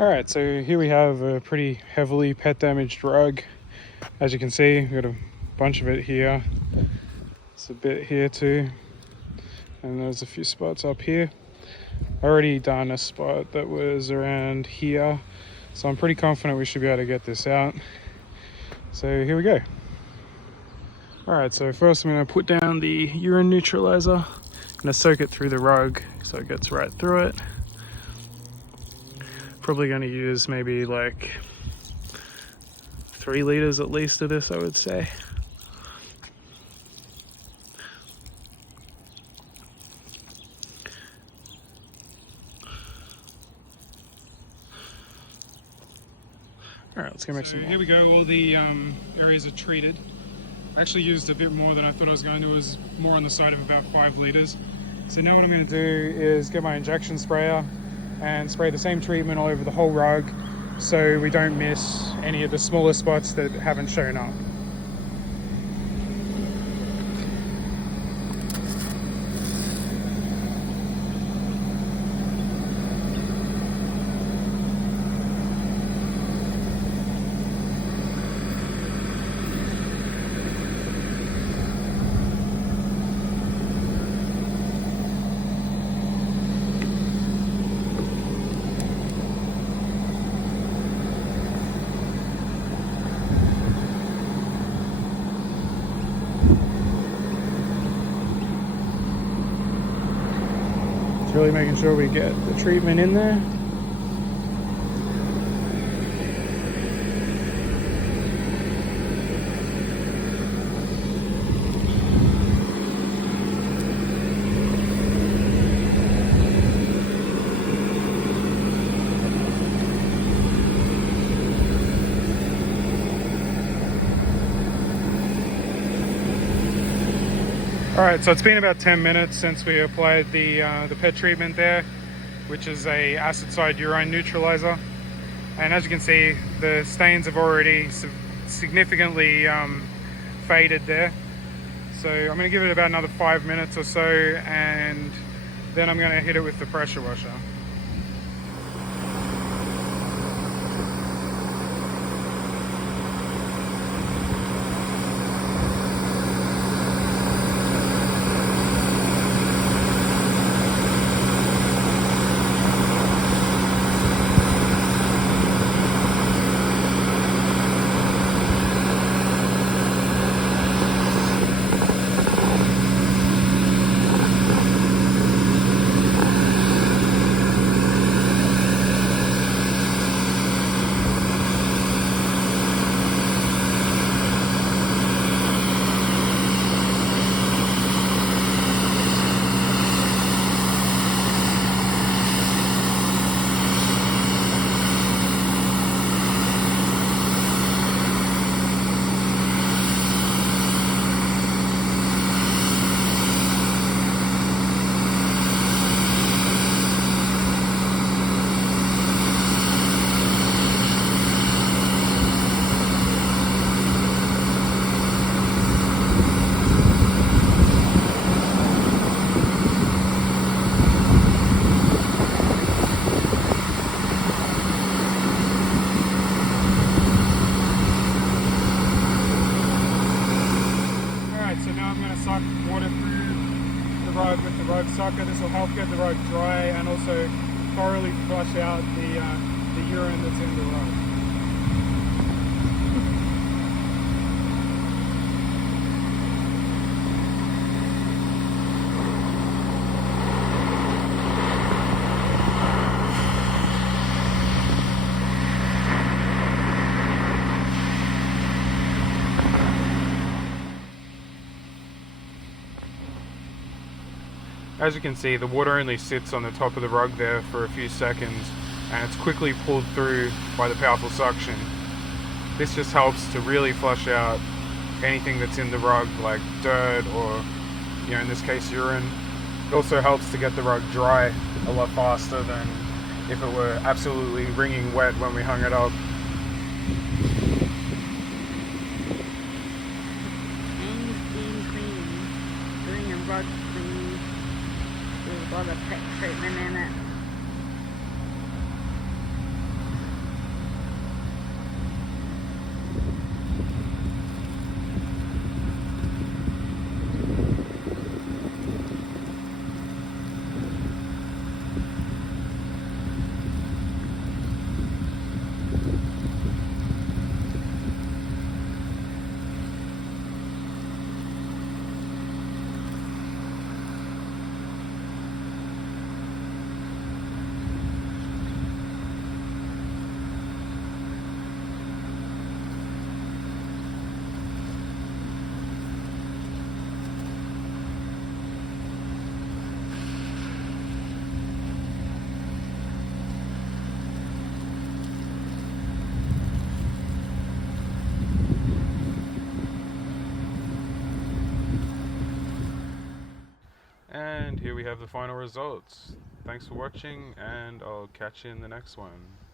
Alright, so here we have a pretty heavily pet damaged rug. As you can see, we've got a bunch of it here. There's a bit here too. And there's a few spots up here. I already done a spot that was around here, so I'm pretty confident we should be able to get this out. So here we go. Alright, so first I'm going to put down the urine neutralizer. I'm going to soak it through the rug so it gets right through it. Probably going to use maybe like 3 liters at least of this, I would say. Alright, let's go make some more. Here we go, all the areas are treated. I actually used a bit more than I thought I was going to. It was more on the side of about 5 liters. So now what I'm going to do is get my injection sprayer and spray the same treatment all over the whole rug so we don't miss any of the smaller spots that haven't shown up. Really making sure we get the treatment in there. Alright, so it's been about 10 minutes since we applied the pet treatment there, which is a acid side urine neutralizer. And as you can see, the stains have already significantly faded there. So I'm going to give it about another 5 minutes or so, and then I'm going to hit it with the pressure washer. With the rug sucker. This will help get the rug dry and also thoroughly flush out the urine that's in the rug. As you can see, the water only sits on the top of the rug there for a few seconds, and it's quickly pulled through by the powerful suction. This just helps to really flush out anything that's in the rug, like dirt or, in this case, urine. It also helps to get the rug dry a lot faster than if it were absolutely wringing wet when we hung it up. Rug clean. There's a lot of pet treatment in it. we have the final results. Thanks for watching, and I'll catch you in the next one.